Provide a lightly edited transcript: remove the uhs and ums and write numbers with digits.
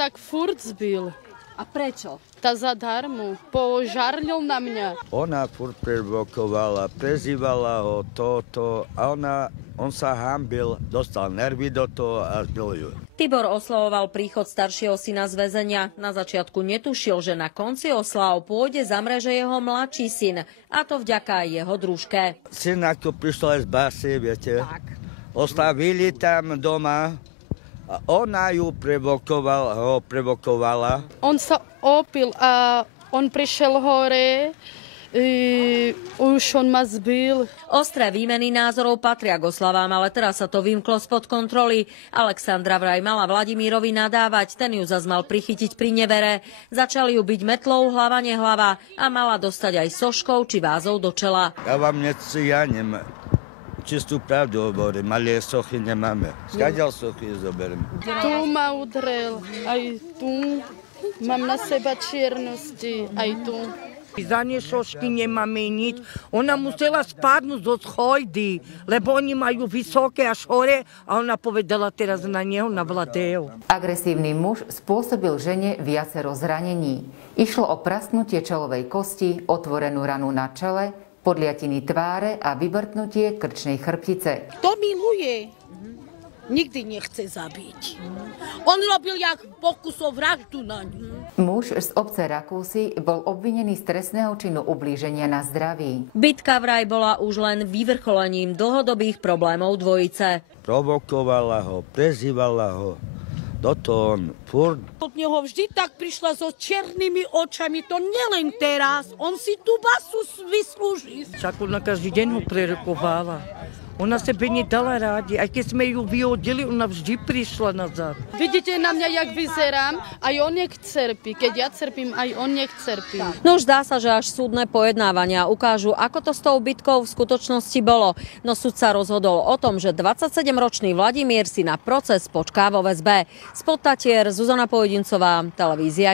tak furt zbil. A prečo? Tá zadarmo. Požarlil na mňa. Ona furt provokovala, prezývala ho toto a on sa hanbil, dostal nervy do toho a zbil ju. Tibor oslavoval príchod staršieho syna z väzenia. Na začiatku netušil, že na konci oslav pôjde za mreže jeho mladší syn. A to vďaka aj jeho družke. Syn ako prišiel z basy, viete, Tak. ostavili tam doma a ona ju provokovala. On sa opil a on prišiel hore. Už on ma zbil. Ostré výmeny názorov patria k oslavám, ale teraz sa to vymklo spod kontroly. Alexandra vraj mala Vladimírovi nadávať, ten ju zas mal prichytiť pri nevere. Začali ju byť metlou hlava nehlava a mala dostať aj soškou či vázou do čela. Ja vám nemám. Čistú pravdu hovorím, malé sochy nemáme. Skadiaľ sochy zoberiem? Tu ma udrel, aj tu. Mám na seba čiernosti, aj tu. Za ne šošky nemáme nič. Ona musela spadnúť zo schojdy, lebo oni majú vysoké až hore a ona povedala teraz na neho, na Vladého. Agresívny muž spôsobil žene viacero zranení. Išlo o prasknutie čelovej kosti, otvorenú ranu na čele, podliatiny tváre a vyvrtnutie krčnej chrbtice. Kto miluje, nikdy nechce zabiť. On robil jak pokus o vraždu na ňu. Muž z obce Rakúsy bol obvinený z trestného činu ublíženia na zdraví. Bitka vraj bola už len vyvrcholením dlhodobých problémov dvojice. Provokovala ho, prezývala ho. Toto on furt. Od neho vždy tak prišla so černými očami, to nielen teraz. On si tú basu vyslúži. Však ona každý deň ho prerokovala. Ona sebe nedala rádi. Aj keď sme ju vyhodili, ona vždy prišla nazad. Vidíte na mňa, jak vyzerám? Aj on nech cerpí. Keď ja cerpím, aj on nech cerpí. No už zdá sa, že až súdne pojednávania ukážu, ako to s tou bitkou v skutočnosti bolo. No súd sa rozhodol o tom, že 27-ročný Vladimír si na proces počká vo väzbe. Z Podtatier Zuzana Pojedincová, televízia.